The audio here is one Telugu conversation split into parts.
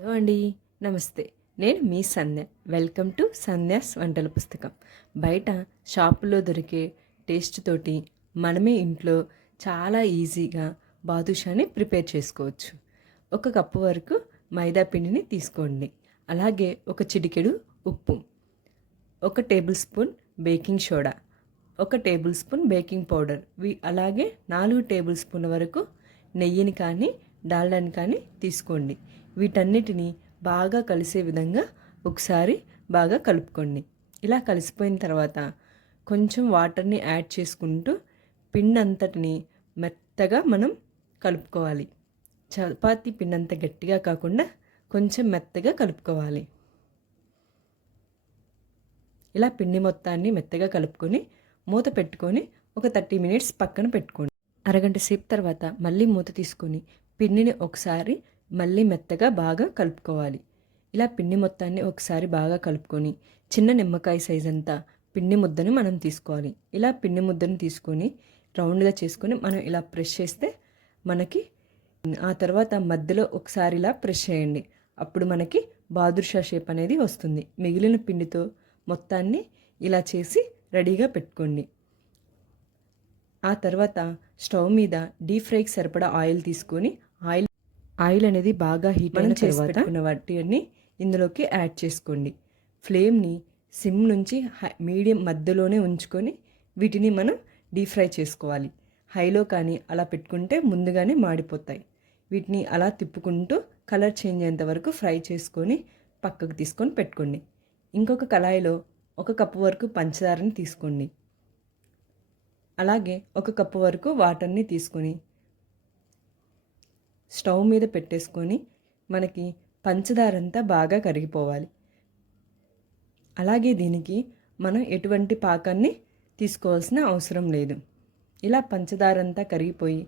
హలో అండి. నమస్తే. నేను మీ సంధ్య. వెల్కమ్ టు సంధ్యాస్ వంటల పుస్తకం. బయట షాపుల్లో దొరికే టేస్ట్ తోటి మనమే ఇంట్లో చాలా ఈజీగా బాదుషాని ప్రిపేర్ చేసుకోవచ్చు. ఒక కప్పు వరకు మైదా పిండిని తీసుకోండి. అలాగే ఒక చిటికెడు ఉప్పు, ఒక టేబుల్ స్పూన్ బేకింగ్ సోడా, ఒక టేబుల్ స్పూన్ బేకింగ్ పౌడర్, అలాగే 4 టేబుల్ స్పూన్ల వరకు నెయ్యిని కానీ డాల్డాని కానీ తీసుకోండి. వీటన్నిటిని బాగా కలిసే విధంగా ఒకసారి బాగా కలుపుకోండి. ఇలా కలిసిపోయిన తర్వాత కొంచెం వాటర్ని యాడ్ చేసుకుంటూ పిండి అంతటిని మెత్తగా మనం కలుపుకోవాలి. చపాతీ పిండి అంత గట్టిగా కాకుండా కొంచెం మెత్తగా కలుపుకోవాలి. ఇలా పిండి మొత్తాన్ని మెత్తగా కలుపుకొని మూత పెట్టుకొని ఒక 30 మినిట్స్ పక్కన పెట్టుకోండి. అరగంట సేపు తర్వాత మళ్ళీ మూత తీసుకొని పిండిని ఒకసారి మళ్ళీ మెత్తగా బాగా కలుపుకోవాలి. ఇలా పిండి మొత్తాన్ని ఒకసారి బాగా కలుపుకొని చిన్న నిమ్మకాయ సైజ్ అంతా పిండి ముద్దను మనం తీసుకోవాలి. ఇలా పిండి ముద్దను తీసుకొని రౌండ్గా చేసుకొని మనం ఇలా ప్రెస్ చేస్తే మనకి ఆ తర్వాత మధ్యలో ఒకసారి ఇలా ప్రెస్ చేయండి. అప్పుడు మనకి బాదుషా షేప్ అనేది వస్తుంది. మిగిలిన పిండితో మొత్తాన్ని ఇలా చేసి రెడీగా పెట్టుకోండి. ఆ తర్వాత స్టవ్ మీద డీప్ ఫ్రైకి సరిపడా ఆయిల్ తీసుకొని ఆయిల్ అనేది బాగా హీట్ అయిన తర్వాత వాటిని ఇందులోకి యాడ్ చేసుకోండి. ఫ్లేమ్ని సిమ్ నుంచి మీడియం మధ్యలోనే ఉంచుకొని వీటిని మనం డీప్ ఫ్రై చేసుకోవాలి. హైలో కానీ అలా పెట్టుకుంటే ముందుగానే మాడిపోతాయి. వీటిని అలా తిప్పుకుంటూ కలర్ చేంజ్ అయ్యేంత వరకు ఫ్రై చేసుకొని పక్కకు తీసుకొని పెట్టుకోండి. ఇంకొక కళాయిలో 1 కప్పు వరకు పంచదారని తీసుకోండి. అలాగే 1 కప్పు వరకు వాటర్ని తీసుకొని స్టవ్ మీద పెట్టేసుకొని మనకి పంచదార అంతా బాగా కరిగిపోవాలి. అలాగే దీనికి మనం ఎటువంటి పాకాన్ని తీసుకోవాల్సిన అవసరం లేదు. ఇలా పంచదార అంతా కరిగిపోయి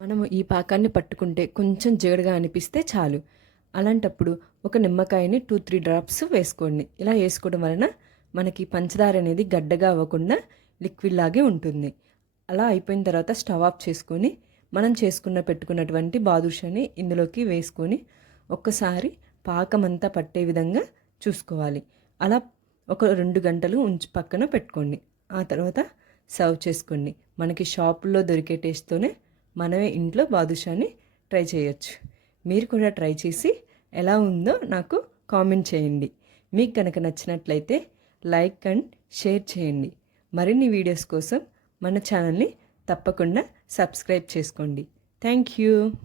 మనము ఈ పాకాన్ని పట్టుకుంటే కొంచెం జిగడగా అనిపిస్తే చాలు. అలాంటప్పుడు ఒక నిమ్మకాయని 2-3 డ్రాప్స్ వేసుకోండి. ఇలా వేసుకోవడం వలన మనకి పంచదార అనేది గడ్డగా అవ్వకుండా లిక్విడ్ లాగే ఉంటుంది. అలా అయిపోయిన తర్వాత స్టవ్ ఆఫ్ చేసుకొని మనం పెట్టుకున్నటువంటి బాదుషాని ఇందులోకి వేసుకొని ఒక్కసారి పాకమంతా పట్టే విధంగా చూసుకోవాలి. అలా ఒక 2 గంటలు పక్కన పెట్టుకోండి. ఆ తర్వాత సర్వ్ చేసుకోండి. మనకి షాపుల్లో దొరికే టేస్ట్తోనే మనమే ఇంట్లో బాదుషాని ట్రై చేయొచ్చు. మీరు కూడా ట్రై చేసి ఎలా ఉందో నాకు కామెంట్ చేయండి. మీకు కనుక నచ్చినట్లయితే లైక్ అండ్ షేర్ చేయండి. మరిన్ని వీడియోస్ కోసం మన ఛానల్ని తప్పకుండా సబ్స్క్రైబ్ చేసుకోండి. Thank you.